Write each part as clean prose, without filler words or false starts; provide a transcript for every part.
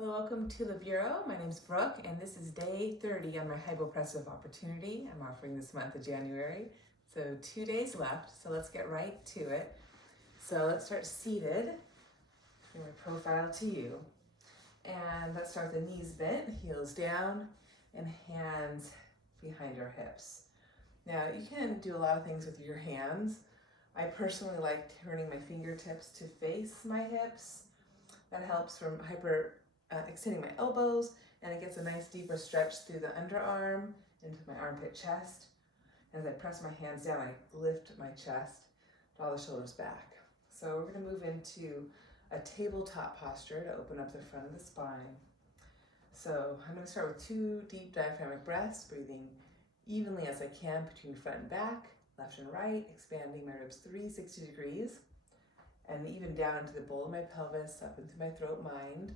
Hello, welcome to the Bureau. My name is Brooke, and this is day 30 on my Hypopressive Opportunity. I'm offering this month of January, so 2 days left, so let's get right to it. So let's start seated, bring my profile to you, and let's start with the knees bent, heels down, and hands behind our hips. Now, you can do a lot of things with your hands. I personally like turning my fingertips to face my hips. That helps from extending my elbows, and it gets a nice deeper stretch through the underarm into my armpit chest. As I press my hands down, I lift my chest, draw the shoulders back. So we're going to move into a tabletop posture to open up the front of the spine. So I'm going to start with 2 deep diaphragmatic breaths, breathing evenly as I can between front and back, left and right, expanding my ribs 360 degrees, and even down into the bowl of my pelvis, up into my throat, mind.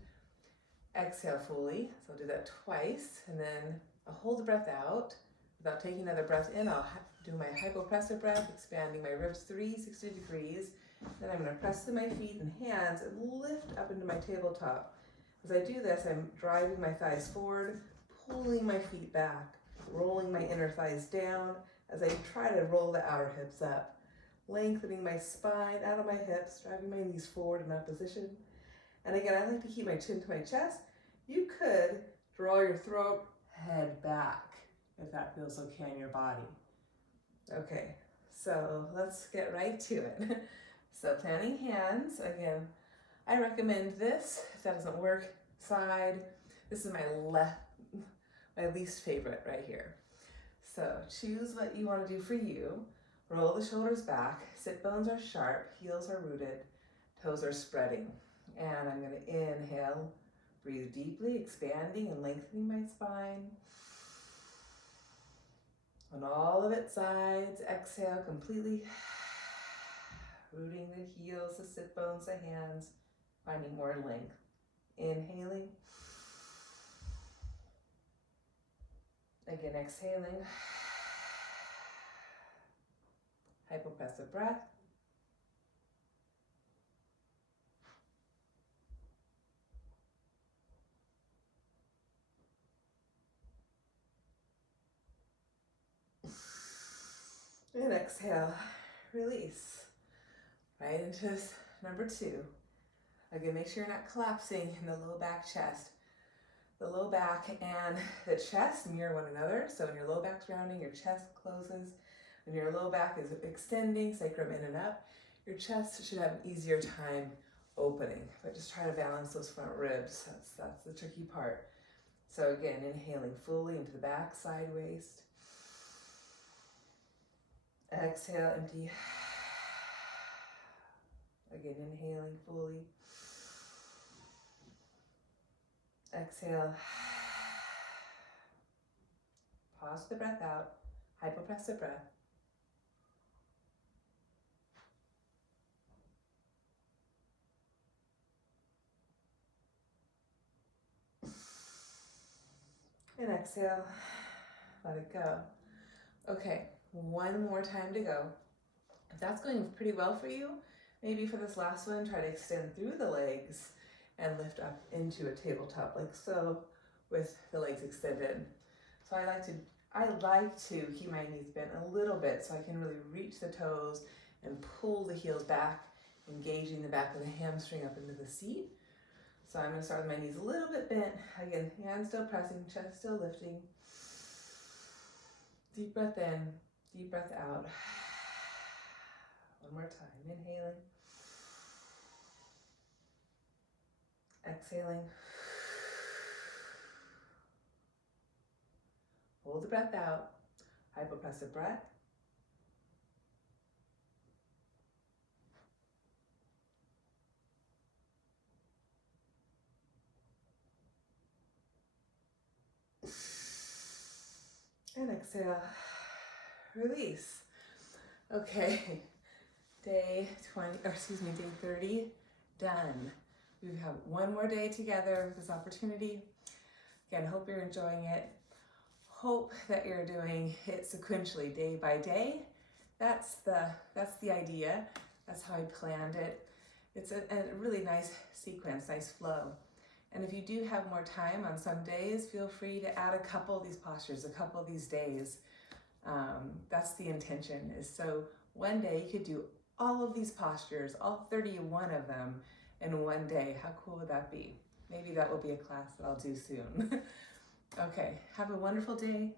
Exhale fully, so I'll do that twice, and then I'll hold the breath out. Without taking another breath in, I'll do my hypopressive breath, expanding my ribs 360 degrees. Then I'm going to press through my feet and hands and lift up into my tabletop. As I do this, I'm driving my thighs forward, pulling my feet back, rolling my inner thighs down as I try to roll the outer hips up, lengthening my spine out of my hips, driving my knees forward in that position. And again, I like to keep my chin to my chest. You could draw your throat, head back, if that feels okay in your body. Okay, so let's get right to it. So planting hands, again, I recommend this. If that doesn't work, side. This is my least favorite right here. So choose what you want to do for you. Roll the shoulders back, sit bones are sharp, heels are rooted, toes are spreading. And I'm going to inhale, breathe deeply, expanding and lengthening my spine. On all of its sides, exhale completely, rooting the heels, the sit bones, the hands, finding more length. Inhaling. Again, exhaling. Hypopressive breath. And exhale, release. Right into this number 2. Again, make sure you're not collapsing in the low back chest. The low back and the chest mirror one another. So when your low back's rounding, your chest closes. When your low back is extending, sacrum in and up, your chest should have an easier time opening. But just try to balance those front ribs. That's the tricky part. So again, inhaling fully into the back, side waist. Exhale, empty. Again, inhaling fully. Exhale. Pause the breath out. Hypopressive breath. And exhale. Let it go. Okay, one more time to go. If that's going pretty well for you, maybe for this last one, try to extend through the legs and lift up into a tabletop like so, with the legs extended. So I like to keep my knees bent a little bit so I can really reach the toes and pull the heels back, engaging the back of the hamstring up into the seat. So I'm going to start with my knees a little bit bent. Again, hands still pressing, chest still lifting. Deep breath in, deep breath out. One more time, inhaling. Exhaling. Hold the breath out. Hypopressive breath. And exhale. Release. Okay. Day 30 done. We have one more day together with this opportunity. Again, hope you're enjoying it. Hope that you're doing it sequentially, day by day. That's the idea. That's how I planned it. It's a really nice sequence, nice flow. And if you do have more time on some days, feel free to add a couple of these postures, a couple of these days. That's the intention, is so one day you could do all of these postures, all 31 of them in one day. How cool would that be? Maybe that will be a class that I'll do soon. Okay, have a wonderful day.